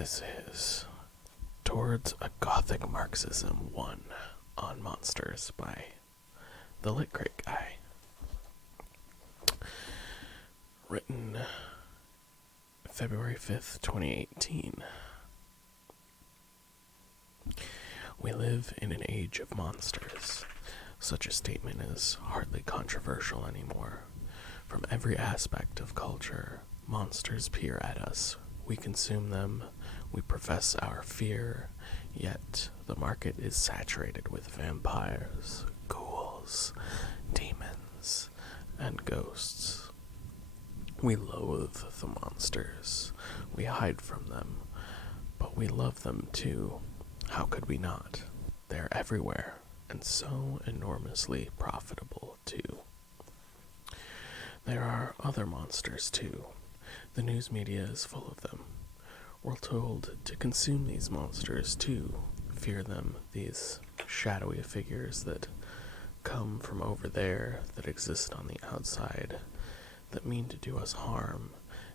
This is Towards a Gothic Marxism 1 on Monsters by the Lit Crate Guy. Written February 5th, 2018. We live in an age of monsters. Such a statement is hardly controversial anymore. From every aspect of culture, monsters peer at us. We consume them, we profess our fear, yet the market is saturated with vampires, ghouls, demons, and ghosts. We loathe the monsters, we hide from them, but we love them too. How could we not? They're everywhere, and so enormously profitable too. There are other monsters too. The news media is full of them. We're told to consume these monsters too, fear them, these shadowy figures that come from over there, that exist on the outside, that mean to do us harm,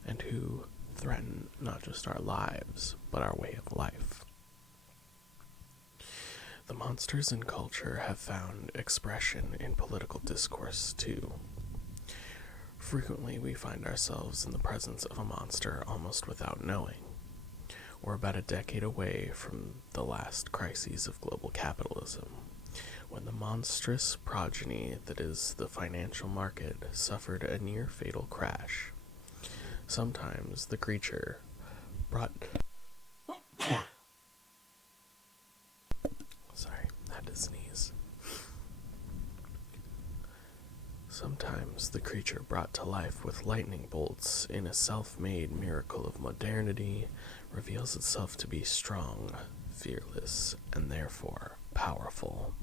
and who threaten not just our lives, but our way of life. The monsters in culture have found expression in political discourse too. Frequently, we find ourselves in the presence of a monster almost without knowing. We're about a decade away from the last crises of global capitalism, when the monstrous progeny that is the financial market suffered a near-fatal crash. Sometimes the creature brought... Sorry, I had to sneeze. Sometimes the creature brought to life with lightning bolts in a self-made miracle of modernity reveals itself to be strong, fearless, and therefore powerful.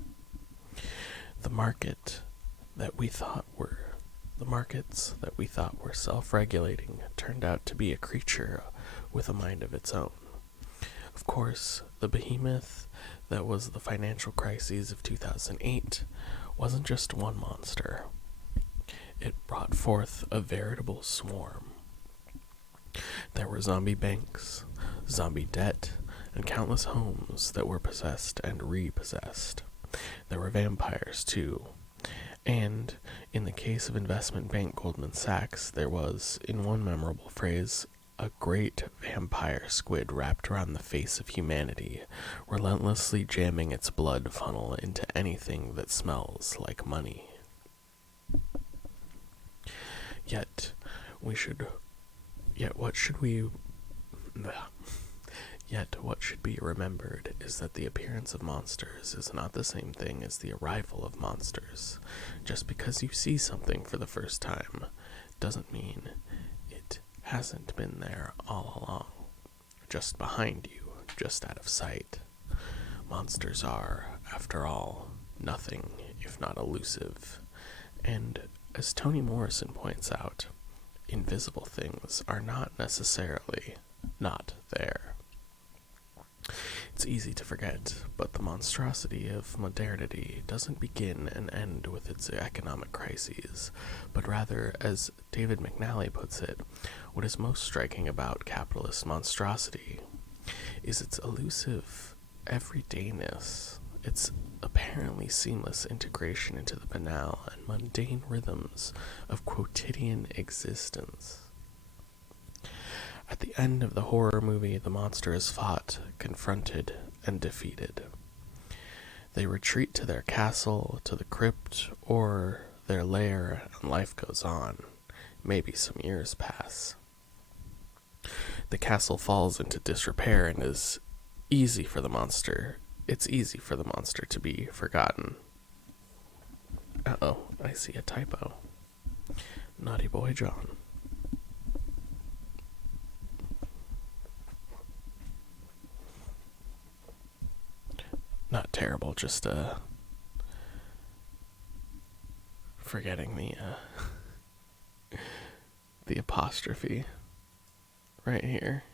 The markets that we thought were self-regulating turned out to be a creature with a mind of its own. Of course, the behemoth that was the financial crises of 2008 wasn't just one monster. It brought forth a veritable swarm. There were zombie banks, zombie debt, and countless homes that were possessed and repossessed. There were vampires, too. And, in the case of investment bank Goldman Sachs, there was, in one memorable phrase, a great vampire squid wrapped around the face of humanity, relentlessly jamming its blood funnel into anything that smells like money. Yet what should be remembered is that the appearance of monsters is not the same thing as the arrival of monsters. Just because you see something for the first time doesn't mean it hasn't been there all along, just behind you, just out of sight. Monsters are, after all, nothing if not elusive, and as Toni Morrison points out, invisible things are not necessarily not there. It's easy to forget, but the monstrosity of modernity doesn't begin and end with its economic crises, but rather, as David McNally puts it, what is most striking about capitalist monstrosity is its elusive everydayness, its apparently seamless integration into the banal and mundane rhythms of quotidian existence. At the end of the horror movie, the monster is fought, confronted, and defeated. They retreat to their castle, to the crypt, or their lair, and life goes on. Maybe some years pass. The castle falls into disrepair and is easy for the monster. It's easy for the monster to be forgotten. Uh-oh, I see a typo. Naughty boy John. Not terrible, just forgetting the apostrophe right here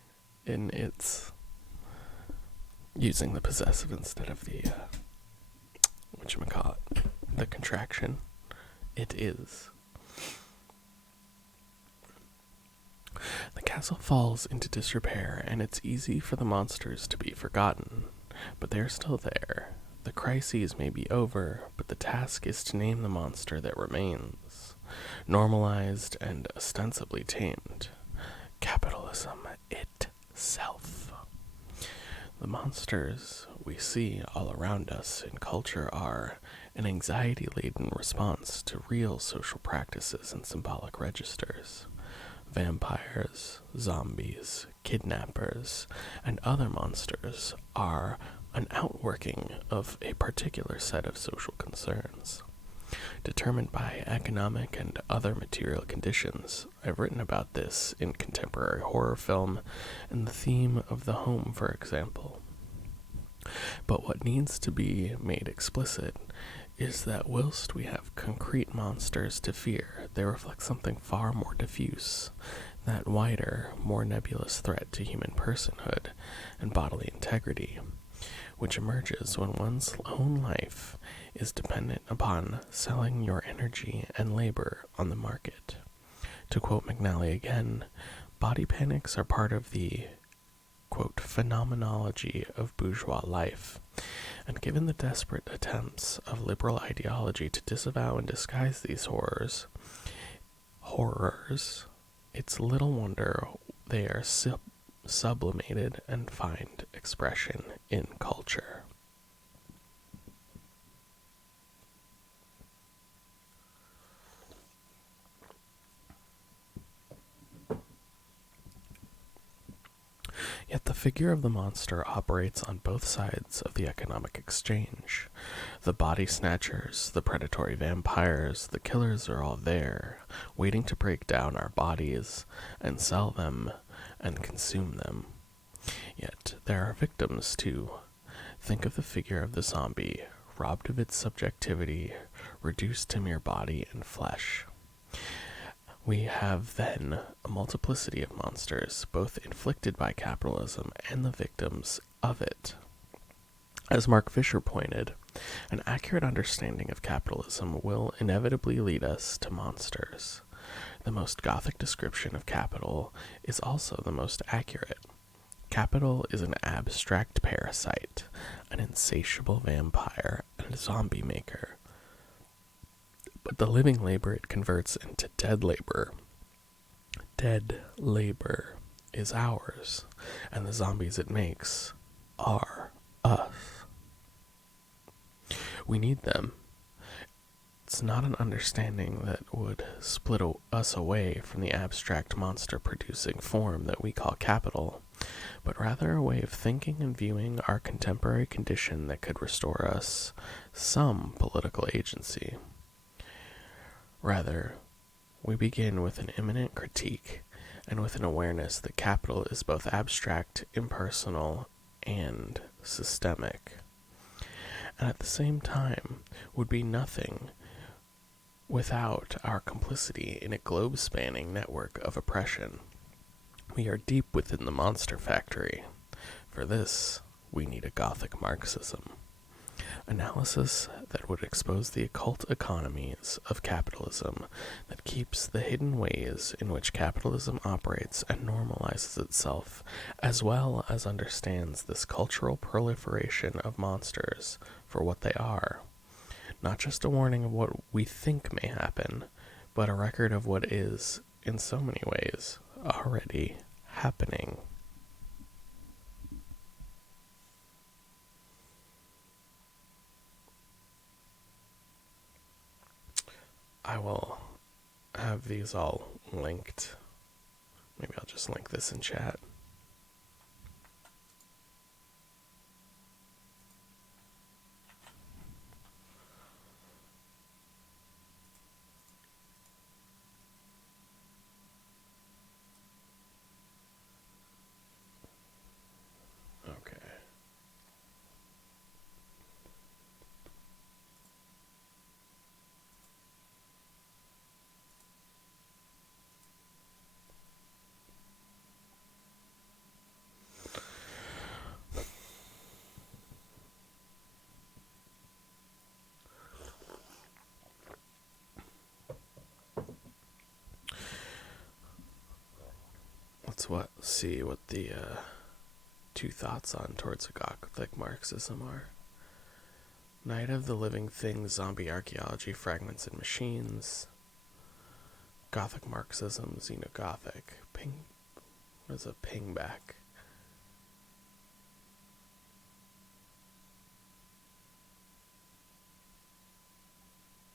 in its using the possessive instead of the the contraction. It is. The castle falls into disrepair, and it's easy for the monsters to be forgotten. But they're still there. The crises may be over, but the task is to name the monster that remains, normalized and ostensibly tamed. Capitalism itself. The monsters we see all around us in culture are an anxiety-laden response to real social practices and symbolic registers. Vampires, zombies, kidnappers, and other monsters are an outworking of a particular set of social concerns, determined by economic and other material conditions. I've written about this in contemporary horror film and the theme of the home, for example. But what needs to be made explicit is that whilst we have concrete monsters to fear, they reflect something far more diffuse, that wider, more nebulous threat to human personhood and bodily integrity, which emerges when one's own life is dependent upon selling your energy and labor on the market. To quote McNally again, body panics are part of the, quote, phenomenology of bourgeois life, and given the desperate attempts of liberal ideology to disavow and disguise these horrors, it's little wonder they are sublimated and find expression in culture. Yet the figure of the monster operates on both sides of the economic exchange. The body snatchers, the predatory vampires, the killers are all there, waiting to break down our bodies and sell them and consume them. Yet there are victims too. Think of the figure of the zombie, robbed of its subjectivity, reduced to mere body and flesh. We have then a multiplicity of monsters, both inflicted by capitalism and the victims of it. As Mark Fisher pointed, an accurate understanding of capitalism will inevitably lead us to monsters. The most Gothic description of capital is also the most accurate. Capital is an abstract parasite, an insatiable vampire, and a zombie maker. But the living labor it converts into dead labor is ours, and the zombies it makes are us. We need them. It's not an understanding that would split us away from the abstract monster-producing form that we call capital, but rather a way of thinking and viewing our contemporary condition that could restore us some political agency. Rather, we begin with an imminent critique and with an awareness that capital is both abstract, impersonal, and systemic, and at the same time would be nothing without our complicity in a globe-spanning network of oppression. We are deep within the monster factory. For this, we need a Gothic Marxism. Analysis that would expose the occult economies of capitalism that keeps the hidden ways in which capitalism operates and normalizes itself, as well as understands this cultural proliferation of monsters for what they are. Not just a warning of what we think may happen, but a record of what is, in so many ways, already happening. I will have these all linked. Maybe I'll just link this in chat. Okay. see what the two thoughts on towards a Gothic Marxism are. Night of the Living Things, Zombie Archaeology, Fragments and Machines. Gothic Marxism, Xenogothic. What is a pingback?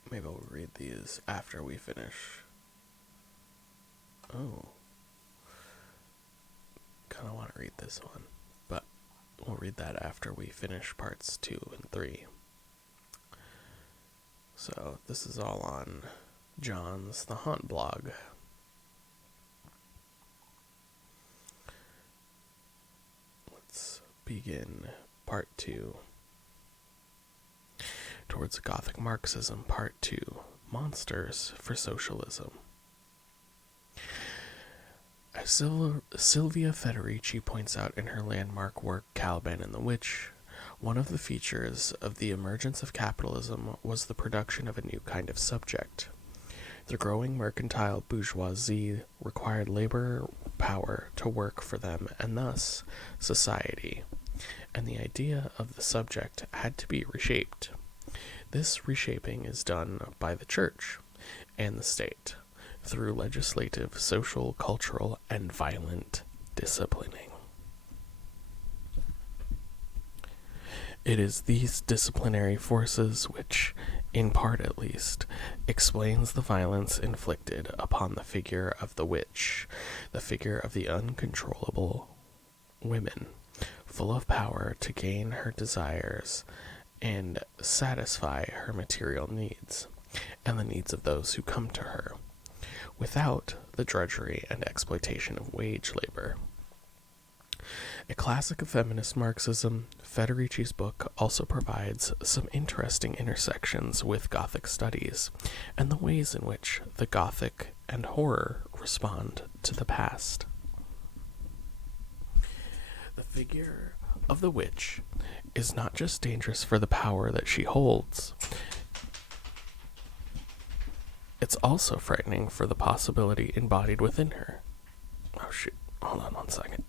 Maybe we'll read these after we finish. Oh. Kind of want to read this one, but we'll read that after we finish parts 2 and 3. So this is all on John's The Haunt blog. Let's begin part 2. Towards Gothic Marxism, part 2. Monsters for Socialism. As Sylvia Federici points out in her landmark work Caliban and the Witch, one of the features of the emergence of capitalism was the production of a new kind of subject. The growing mercantile bourgeoisie required labor power to work for them, and thus society, and the idea of the subject had to be reshaped. This reshaping is done by the church and the state through legislative, social, cultural, and violent disciplining. It is these disciplinary forces which, in part at least, explains the violence inflicted upon the figure of the witch, the figure of the uncontrollable woman, full of power to gain her desires and satisfy her material needs, and the needs of those who come to her, without the drudgery and exploitation of wage labor. A classic of feminist Marxism, Federici's book also provides some interesting intersections with Gothic studies, and the ways in which the Gothic and horror respond to the past. The figure of the witch is not just dangerous for the power that she holds. It's also frightening for the possibility embodied within her. Oh shoot, hold on 1 second.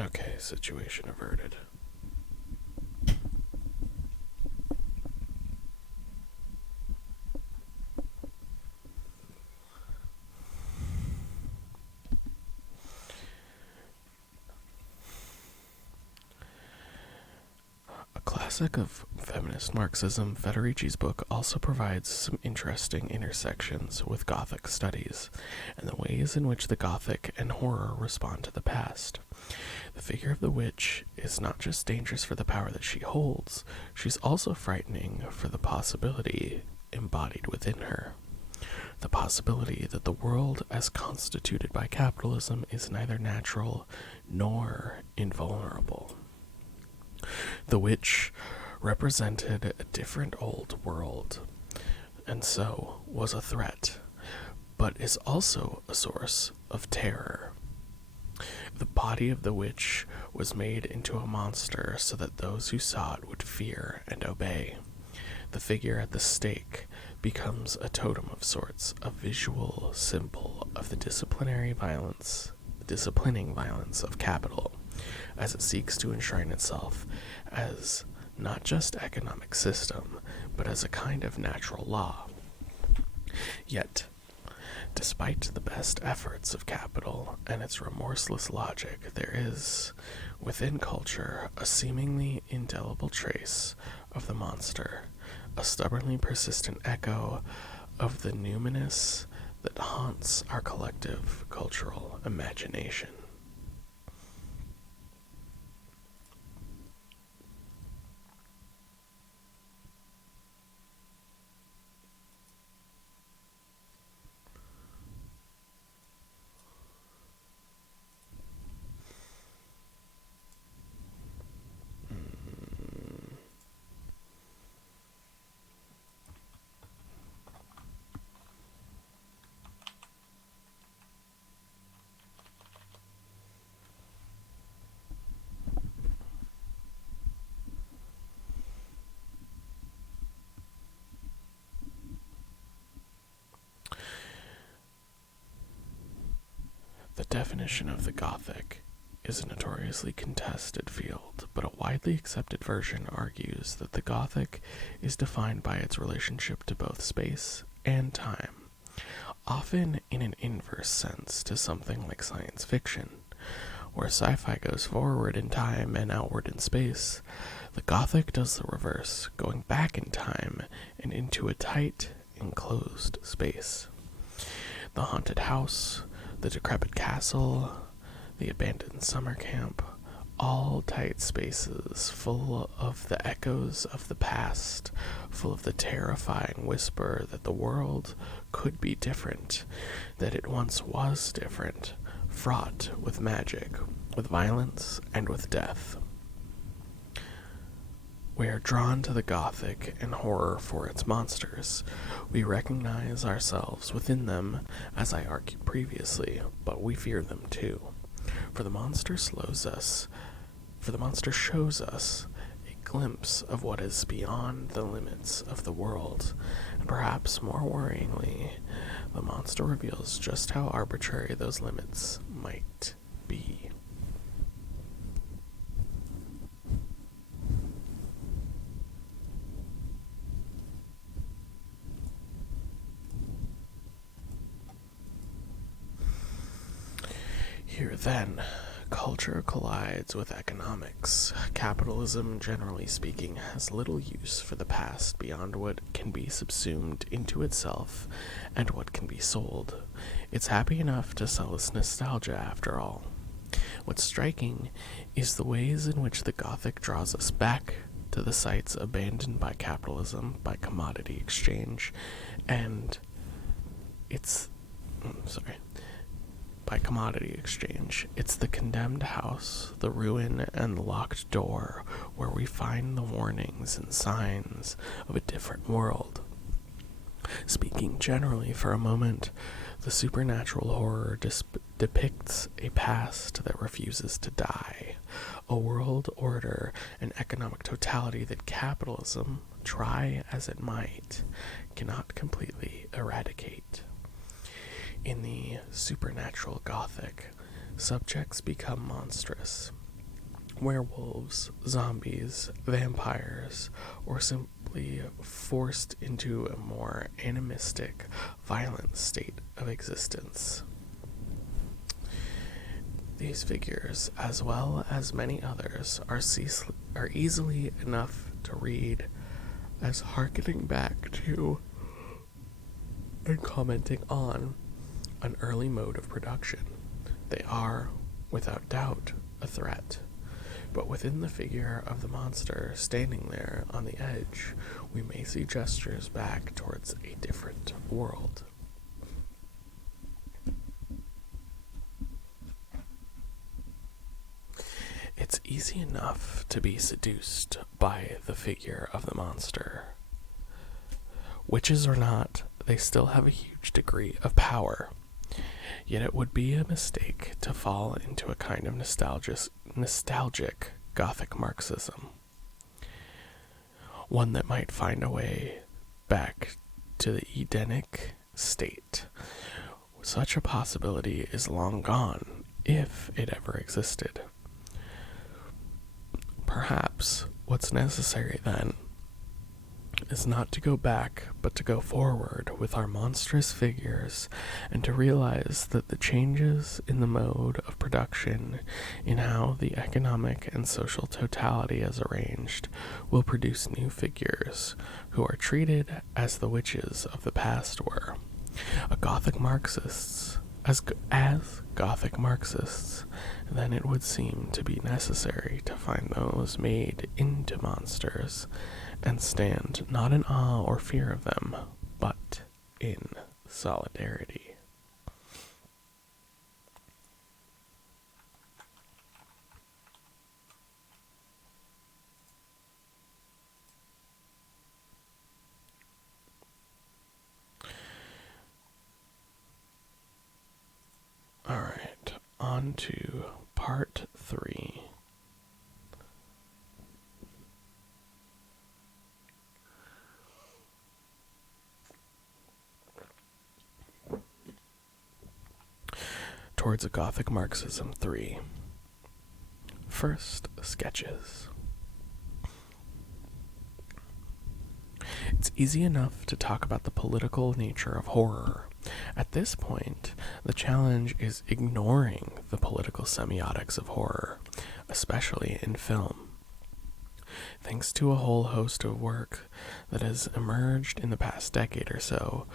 Okay, situation averted. A classic of feminist Marxism, Federici's book also provides some interesting intersections with Gothic studies, and the ways in which the Gothic and horror respond to the past. The figure of the witch is not just dangerous for the power that she holds, she's also frightening for the possibility embodied within her. The possibility that the world as constituted by capitalism is neither natural nor invulnerable. The witch represented a different old world, and so was a threat, but is also a source of terror. The body of the witch was made into a monster so that those who saw it would fear and obey. The figure at the stake becomes a totem of sorts, a visual symbol of the disciplining violence of capital, as it seeks to enshrine itself as not just economic system, but as a kind of natural law. Yet, despite the best efforts of capital and its remorseless logic, there is, within culture, a seemingly indelible trace of the monster, a stubbornly persistent echo of the numinous that haunts our collective cultural imagination. The definition of the Gothic is a notoriously contested field, but a widely accepted version argues that the Gothic is defined by its relationship to both space and time, often in an inverse sense to something like science fiction. Where sci-fi goes forward in time and outward in space, the Gothic does the reverse, going back in time and into a tight, enclosed space. The haunted house, the decrepit castle, the abandoned summer camp, all tight spaces full of the echoes of the past, full of the terrifying whisper that the world could be different, that it once was different, fraught with magic, with violence, and with death. We are drawn to the Gothic and horror for its monsters. We recognize ourselves within them, as I argued previously, but we fear them too. For the monster shows us a glimpse of what is beyond the limits of the world, and perhaps more worryingly, the monster reveals just how arbitrary those limits might be. Here then, culture collides with economics. Capitalism, generally speaking, has little use for the past beyond what can be subsumed into itself and what can be sold. It's happy enough to sell us nostalgia, after all. What's striking is the ways in which the Gothic draws us back to the sites abandoned by capitalism, by commodity exchange, and by commodity exchange. It's the condemned house, the ruin, and the locked door where we find the warnings and signs of a different world. Speaking generally for a moment, the supernatural horror depicts a past that refuses to die, a world order and economic totality that capitalism, try as it might, cannot completely eradicate. In the supernatural Gothic, subjects become monstrous. Werewolves, zombies, vampires, or simply forced into a more animistic, violent state of existence. These figures, as well as many others, are easily enough to read as hearkening back to and commenting on an early mode of production. They are, without doubt, a threat. But within the figure of the monster standing there on the edge, we may see gestures back towards a different world. It's easy enough to be seduced by the figure of the monster. Witches or not, they still have a huge degree of power. Yet it would be a mistake to fall into a kind of nostalgic Gothic Marxism. One that might find a way back to the Edenic state. Such a possibility is long gone, if it ever existed. Perhaps What's necessary then is not to go back, but to go forward with our monstrous figures, and to realize that the changes in the mode of production, in how the economic and social totality is arranged, will produce new figures, who are treated as the witches of the past were. Gothic Marxists, as Gothic Marxists, then it would seem to be necessary to find those made into monsters, and stand not in awe or fear of them, but in solidarity. Alright, on to part 3. Towards a Gothic Marxism 3. First, sketches. It's easy enough to talk about the political nature of horror. At this point, the challenge is ignoring the political semiotics of horror, especially in film. Thanks to a whole host of work that has emerged in the past decade or so,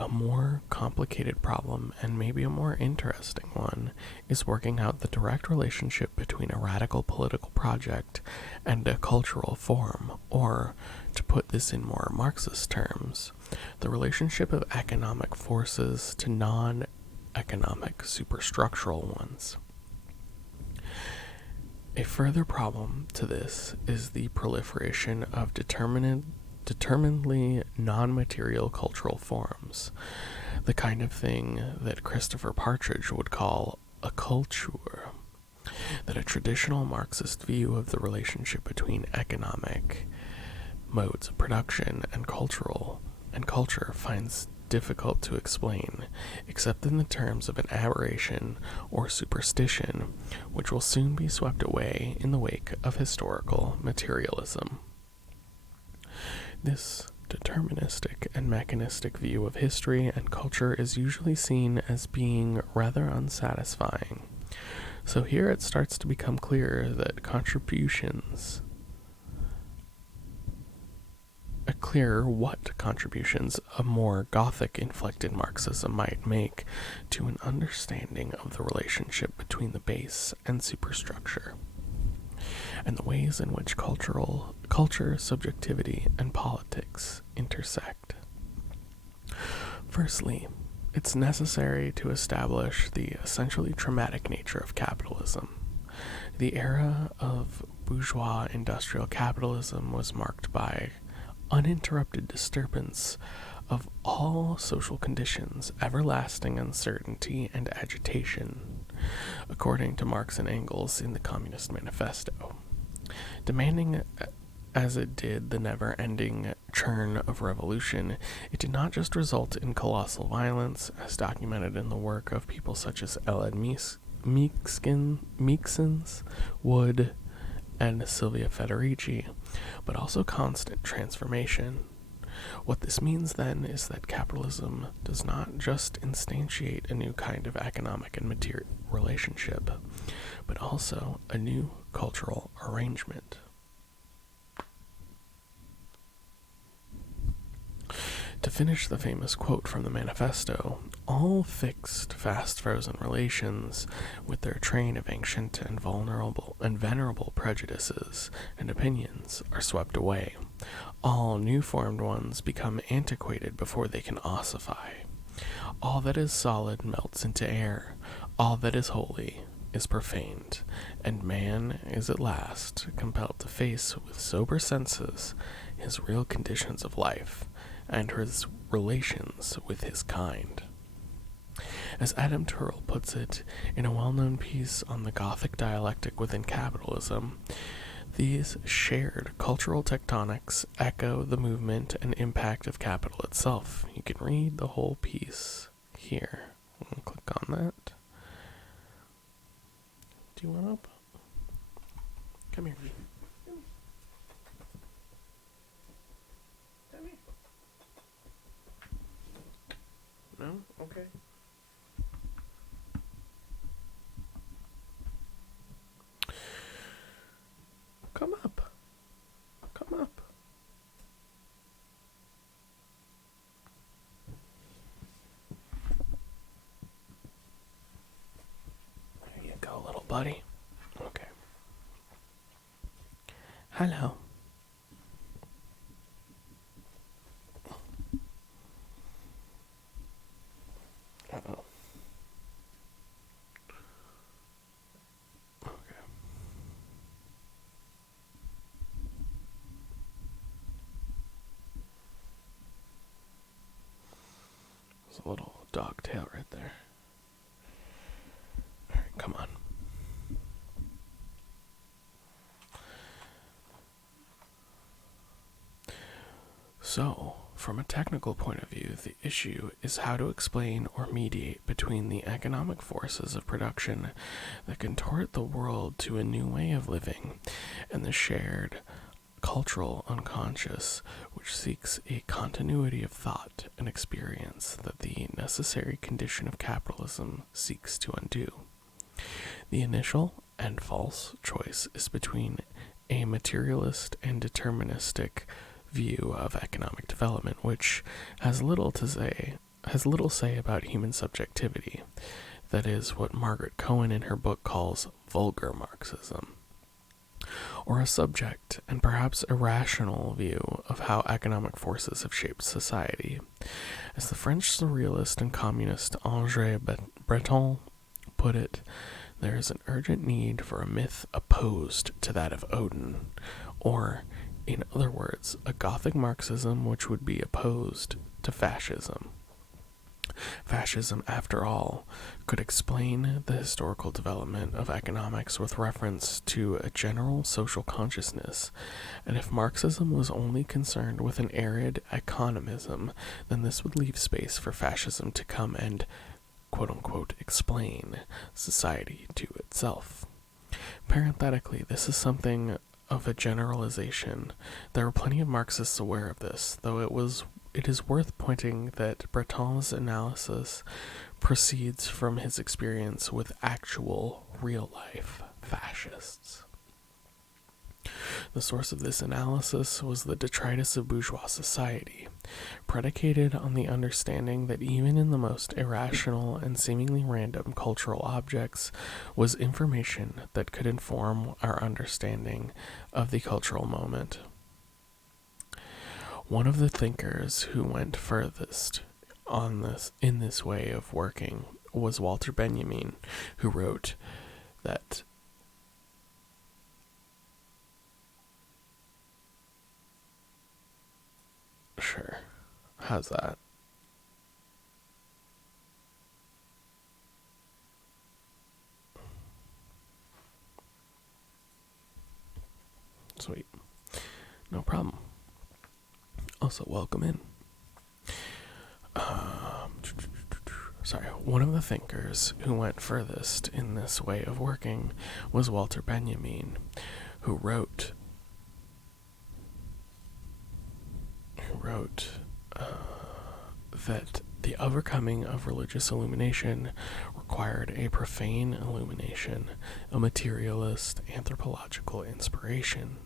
a more complicated problem, and maybe a more interesting one, is working out the direct relationship between a radical political project and a cultural form, or, to put this in more Marxist terms, the relationship of economic forces to non-economic superstructural ones. A further problem to this is the proliferation of determinedly non-material cultural forms, the kind of thing that Christopher Partridge would call a culture, that a traditional Marxist view of the relationship between economic modes of production and culture finds difficult to explain, except in the terms of an aberration or superstition, which will soon be swept away in the wake of historical materialism. This deterministic and mechanistic view of history and culture is usually seen as being rather unsatisfying. So here it starts to become clear that what contributions a more Gothic-inflected Marxism might make to an understanding of the relationship between the base and superstructure, and the ways in which culture, subjectivity, and politics intersect. Firstly, it's necessary to establish the essentially traumatic nature of capitalism. The era of bourgeois industrial capitalism was marked by uninterrupted disturbance of all social conditions, everlasting uncertainty, and agitation, according to Marx and Engels in the Communist Manifesto. Demanding as it did the never-ending churn of revolution, it did not just result in colossal violence, as documented in the work of people such as Eled Meeksons, Wood, and Silvia Federici, but also constant transformation. What this means then is that capitalism does not just instantiate a new kind of economic and material relationship, but also a new cultural arrangement. To finish the famous quote from the manifesto, all fixed, fast-frozen relations, with their train of ancient and venerable prejudices and opinions, are swept away. All new-formed ones become antiquated before they can ossify. All that is solid melts into air. All that is holy is profaned, and man is at last compelled to face with sober senses his real conditions of life and his relations with his kind. As Adam Turrell puts it in a well-known piece on the Gothic dialectic within capitalism, these shared cultural tectonics echo the movement and impact of capital itself. You can read the whole piece here. I'll click on that. Do you want up? Come here. buddy. Okay. Hello. Uh-oh. Okay. There's a little dog tail right there. Alright, come on. So, from a technical point of view, the issue is how to explain or mediate between the economic forces of production that contort the world to a new way of living and the shared cultural unconscious, which seeks a continuity of thought and experience that the necessary condition of capitalism seeks to undo. The initial and false choice is between a materialist and deterministic view of economic development, which has little say about human subjectivity. That is what Margaret Cohen in her book calls vulgar Marxism, or a subject and perhaps irrational view of how economic forces have shaped society. As the French surrealist and communist André Breton put it, there is an urgent need for a myth opposed to that of Odin, or, in other words, a Gothic Marxism which would be opposed to fascism. Fascism, after all, could explain the historical development of economics with reference to a general social consciousness, and if Marxism was only concerned with an arid economism, then this would leave space for fascism to come and, quote-unquote, explain society to itself. Parenthetically, this is something of a generalization. There are plenty of Marxists aware of this, though it is worth pointing that Breton's analysis proceeds from his experience with actual, real-life fascists. The source of this analysis was the detritus of bourgeois society, predicated on the understanding that even in the most irrational and seemingly random cultural objects was information that could inform our understanding of the cultural moment. One of the thinkers who went furthest in this way of working was Walter Benjamin, who wrote that sure, how's that? Sweet. No problem. Also, welcome in. One of the thinkers who went furthest in this way of working was Walter Benjamin, who wrote that the overcoming of religious illumination required a profane illumination, a materialist anthropological inspiration,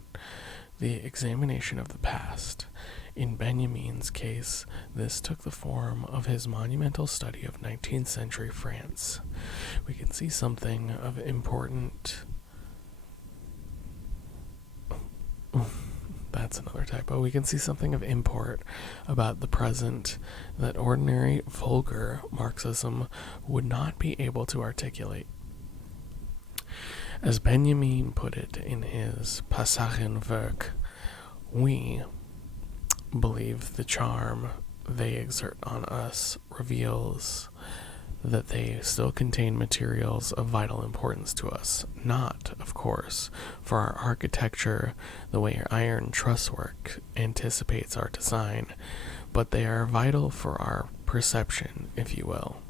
the examination of the past. In Benjamin's case, this took the form of his monumental study of 19th century France. We can see something of important... That's another typo. We can see something of import about the present that ordinary, vulgar Marxism would not be able to articulate. As Benjamin put it in his Passagenwerk, we believe the charm they exert on us reveals that they still contain materials of vital importance to us, not, of course, for our architecture the way iron trusswork anticipates our design, but they are vital for our perception, if you will,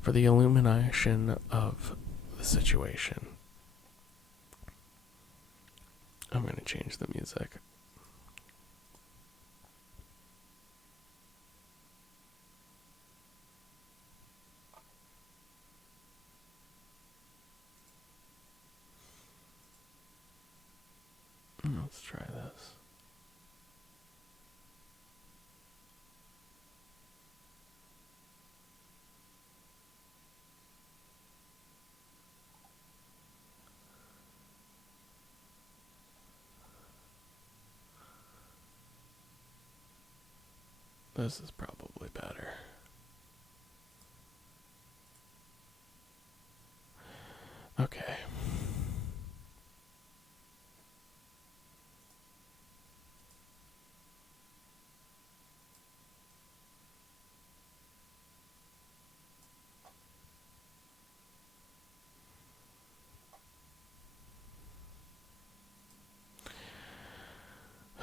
for the illumination of the situation. I'm going to change the music. Let's try this. This is probably better. Okay.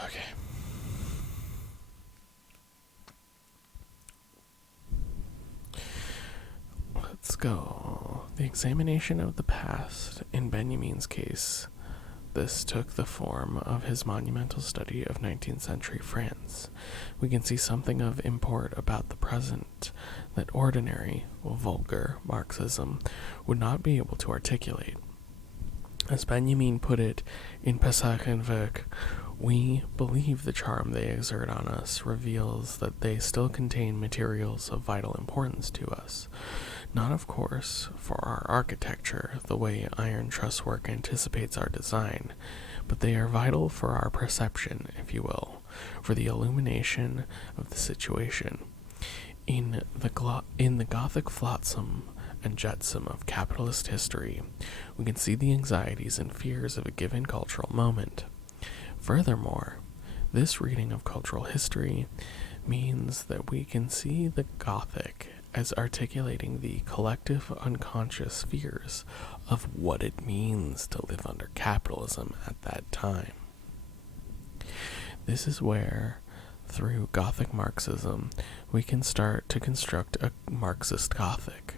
Okay. Let's go. The examination of the past. In Benjamin's case, this took the form of his monumental study of 19th century France. We can see something of import about the present that ordinary, vulgar Marxism would not be able to articulate. As Benjamin put it in Passage en Werk, we believe the charm they exert on us reveals that they still contain materials of vital importance to us. Not, of course, for our architecture, the way iron truss work anticipates our design, but they are vital for our perception, if you will, for the illumination of the situation. In the Gothic flotsam and jetsam of capitalist history, we can see the anxieties and fears of a given cultural moment. Furthermore, this reading of cultural history means that we can see the Gothic as articulating the collective unconscious fears of what it means to live under capitalism at that time. This is where, through Gothic Marxism, we can start to construct a Marxist Gothic,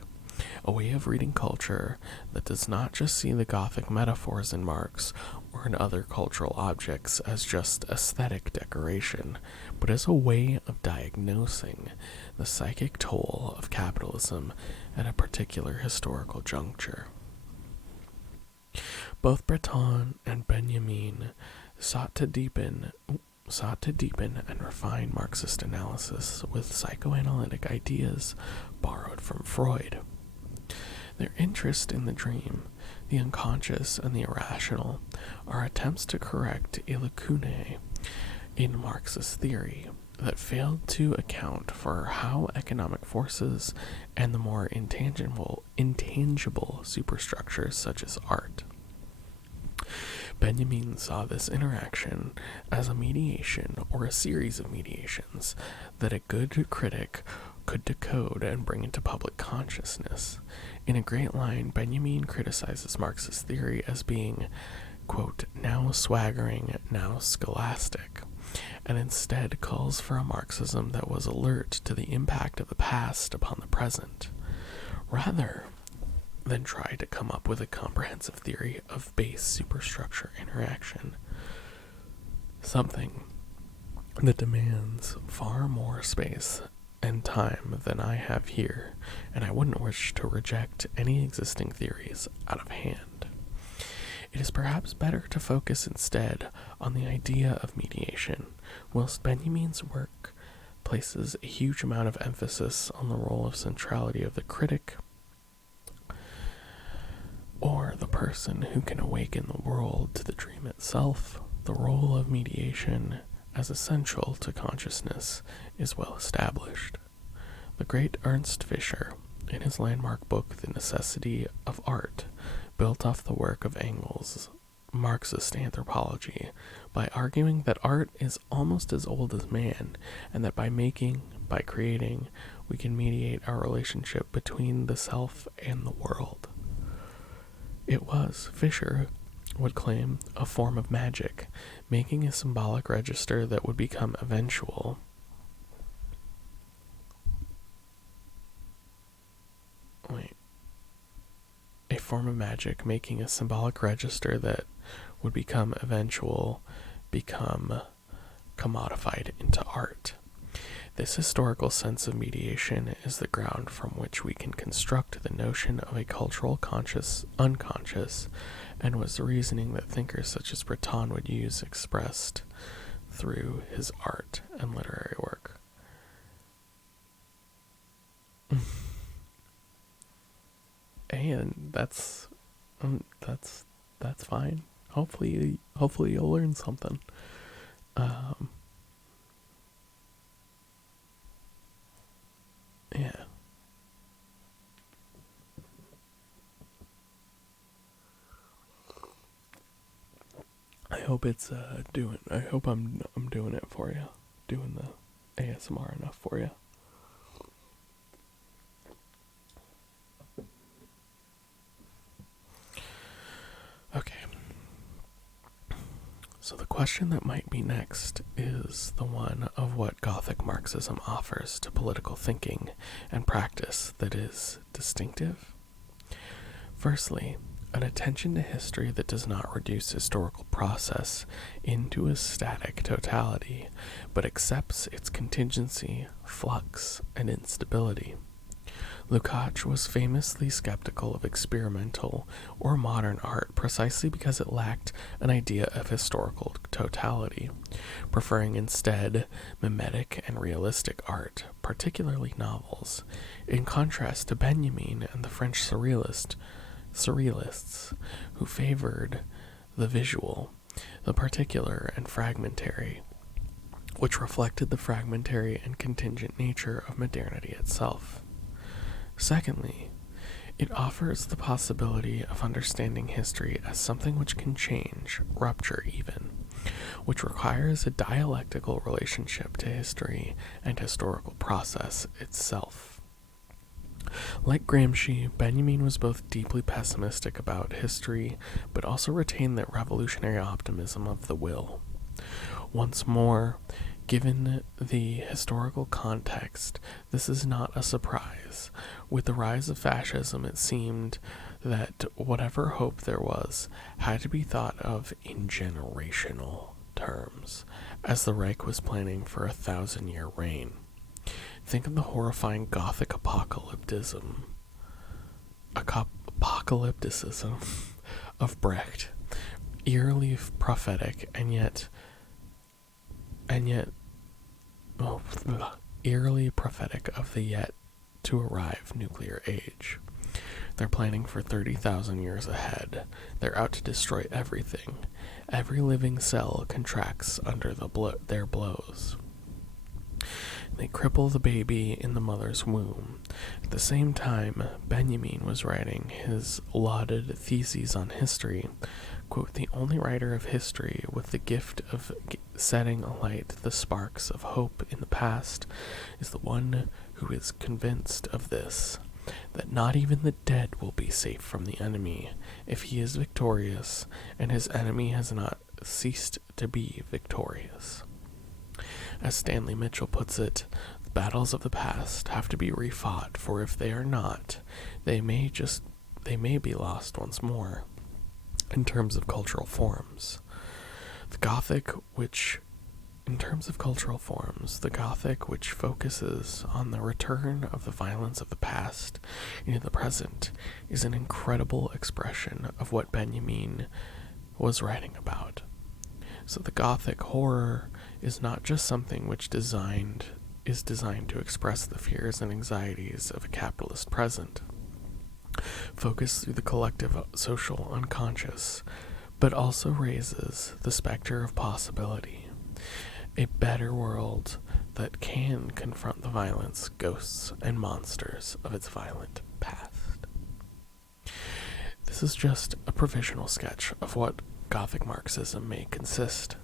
a way of reading culture that does not just see the Gothic metaphors in Marx or in other cultural objects as just aesthetic decoration, but as a way of diagnosing the psychic toll of capitalism at a particular historical juncture. Both Breton and Benjamin sought to deepen and refine Marxist analysis with psychoanalytic ideas borrowed from Freud. Their interest in the dream, the unconscious, and the irrational are attempts to correct a lacune in Marxist theory that failed to account for how economic forces and the more intangible superstructures such as art. Benjamin saw this interaction as a mediation or a series of mediations that a good critic could decode and bring into public consciousness. In a great line, Benjamin criticizes Marxist theory as being, quote, now swaggering, now scholastic, and instead calls for a Marxism that was alert to the impact of the past upon the present, rather than try to come up with a comprehensive theory of base superstructure interaction, something that demands far more space and time than I have here, and I wouldn't wish to reject any existing theories out of hand. It is perhaps better to focus instead on the idea of mediation, whilst Benjamin's work places a huge amount of emphasis on the role of centrality of the critic, or the person who can awaken the world to the dream itself. The role of mediation as essential to consciousness is well established. The great Ernst Fischer, in his landmark book The Necessity of Art, built off the work of Engels' Marxist anthropology by arguing that art is almost as old as man, and that by creating, we can mediate our relationship between the self and the world. It was, Fischer would claim, a form of magic, making a symbolic register that would become eventual. A form of magic making a symbolic register that would become commodified into art. This historical sense of mediation is the ground from which we can construct the notion of a cultural unconscious, and was the reasoning that thinkers such as Breton would use expressed through his art and literary work. And that's fine. Hopefully you'll learn something. hope it's I hope I'm doing it for you. Doing the ASMR enough for you. Okay. So the question that might be next is the one of what Gothic Marxism offers to political thinking and practice that is distinctive. Firstly, an attention to history that does not reduce historical process into a static totality, but accepts its contingency, flux, and instability. Lukács was famously skeptical of experimental or modern art precisely because it lacked an idea of historical totality, preferring instead mimetic and realistic art, particularly novels, in contrast to Benjamin and the French surrealists, who favored the visual, the particular and fragmentary, which reflected the fragmentary and contingent nature of modernity itself. Secondly, it offers the possibility of understanding history as something which can change, rupture even, which requires a dialectical relationship to history and historical process itself. Like Gramsci, Benjamin was both deeply pessimistic about history, but also retained that revolutionary optimism of the will. Once more, given the historical context, this is not a surprise. With the rise of fascism, it seemed that whatever hope there was had to be thought of in generational terms, as the Reich was planning for a 1,000-year reign. Think of the horrifying Gothic apocalypticism of Brecht, eerily prophetic and yet eerily prophetic of the yet to arrive nuclear age. They're planning for 30,000 years ahead. They're out to destroy everything. Every living cell contracts under their blows. They cripple the baby in the mother's womb. At the same time, Benjamin was writing his lauded theses on history. Quote, the only writer of history with the gift of setting alight the sparks of hope in the past is the one who is convinced of this, that not even the dead will be safe from the enemy if he is victorious, and his enemy has not ceased to be victorious. As Stanley Mitchell puts it, the battles of the past have to be refought, for if they are not, they may be lost once more. In terms of cultural forms, the Gothic which focuses on the return of the violence of the past into the present is an incredible expression of what Benjamin was writing about. So the Gothic horror is not just something which is designed to express the fears and anxieties of a capitalist present, focused through the collective social unconscious, but also raises the specter of possibility, a better world that can confront the violence, ghosts, and monsters of its violent past. This is just a provisional sketch of what Gothic Marxism may consist,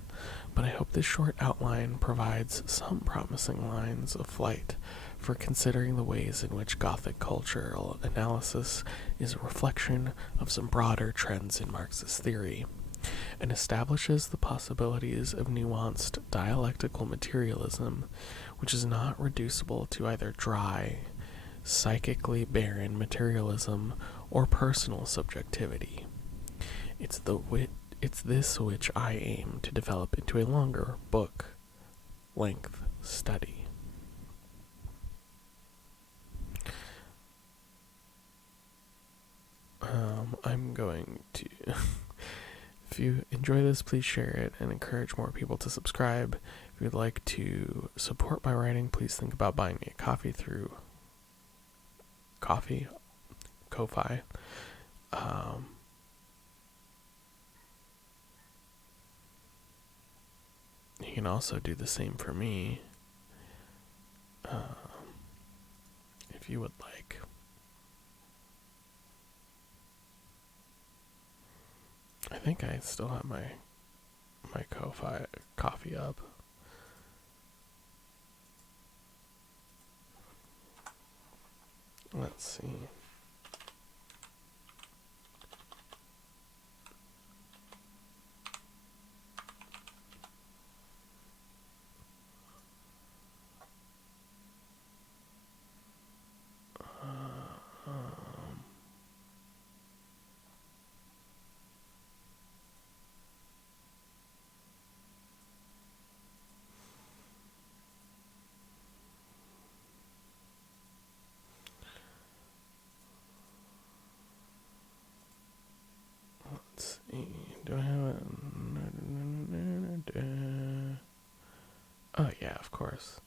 but I hope this short outline provides some promising lines of flight for considering the ways in which Gothic cultural analysis is a reflection of some broader trends in Marxist theory, and establishes the possibilities of nuanced dialectical materialism, which is not reducible to either dry, psychically barren materialism or personal subjectivity. It's this which I aim to develop into a longer book-length study. I'm going to... If you enjoy this, please share it and encourage more people to subscribe. If you'd like to support my writing, please think about buying me a coffee through Ko-fi. You can also do the same for me, if you would like. I think I still have my my coffee up. Let's see. Let's see. Do I have it? Oh, yeah, of course.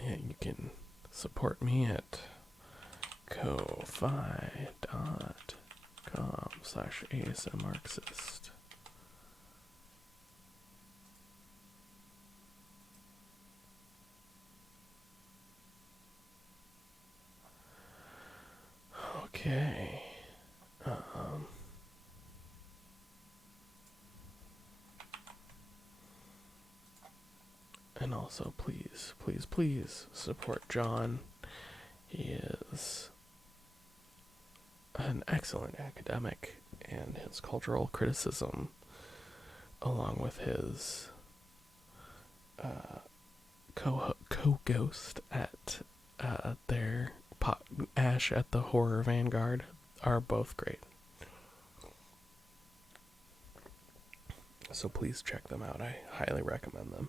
Yeah, you can support me at ko-fi.com/ASMMarxist. Okay. And also, please, please, please support John. He is an excellent academic, and his cultural criticism, along with his co-ghost at their Ash at the Horror Vanguard, are both great. So please check them out. I highly recommend them.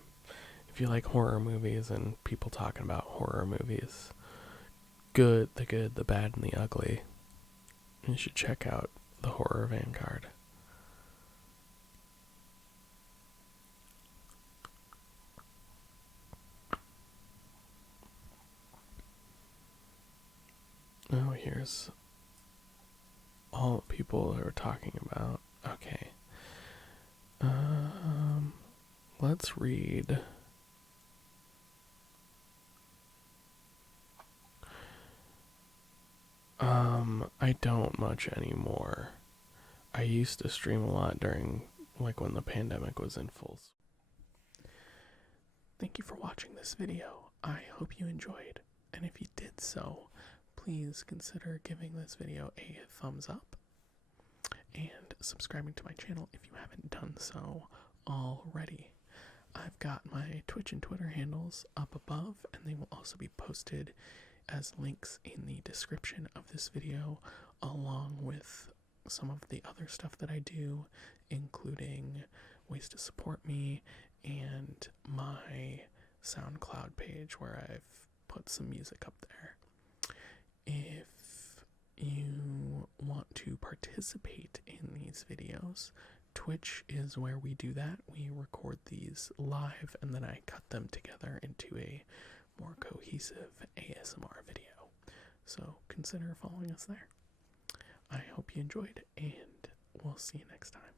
If you like horror movies and people talking about horror movies, the good, the bad, and the ugly, you should check out the Horror Vanguard. Oh, here's all the people that we're talking about. Okay. Let's read. I don't much anymore. I used to stream a lot during, like, when the pandemic was in full. Thank you for watching this video. I hope you enjoyed. And if you did so, please consider giving this video a thumbs up and subscribing to my channel if you haven't done so already. I've got my Twitch and Twitter handles up above, and they will also be posted as links in the description of this video, along with some of the other stuff that I do, including ways to support me and my SoundCloud page where I've put some music up there. If you want to participate in these videos, Twitch is where we do that. We record these live and then I cut them together into a more cohesive ASMR video. So consider following us there. I hope you enjoyed, and we'll see you next time.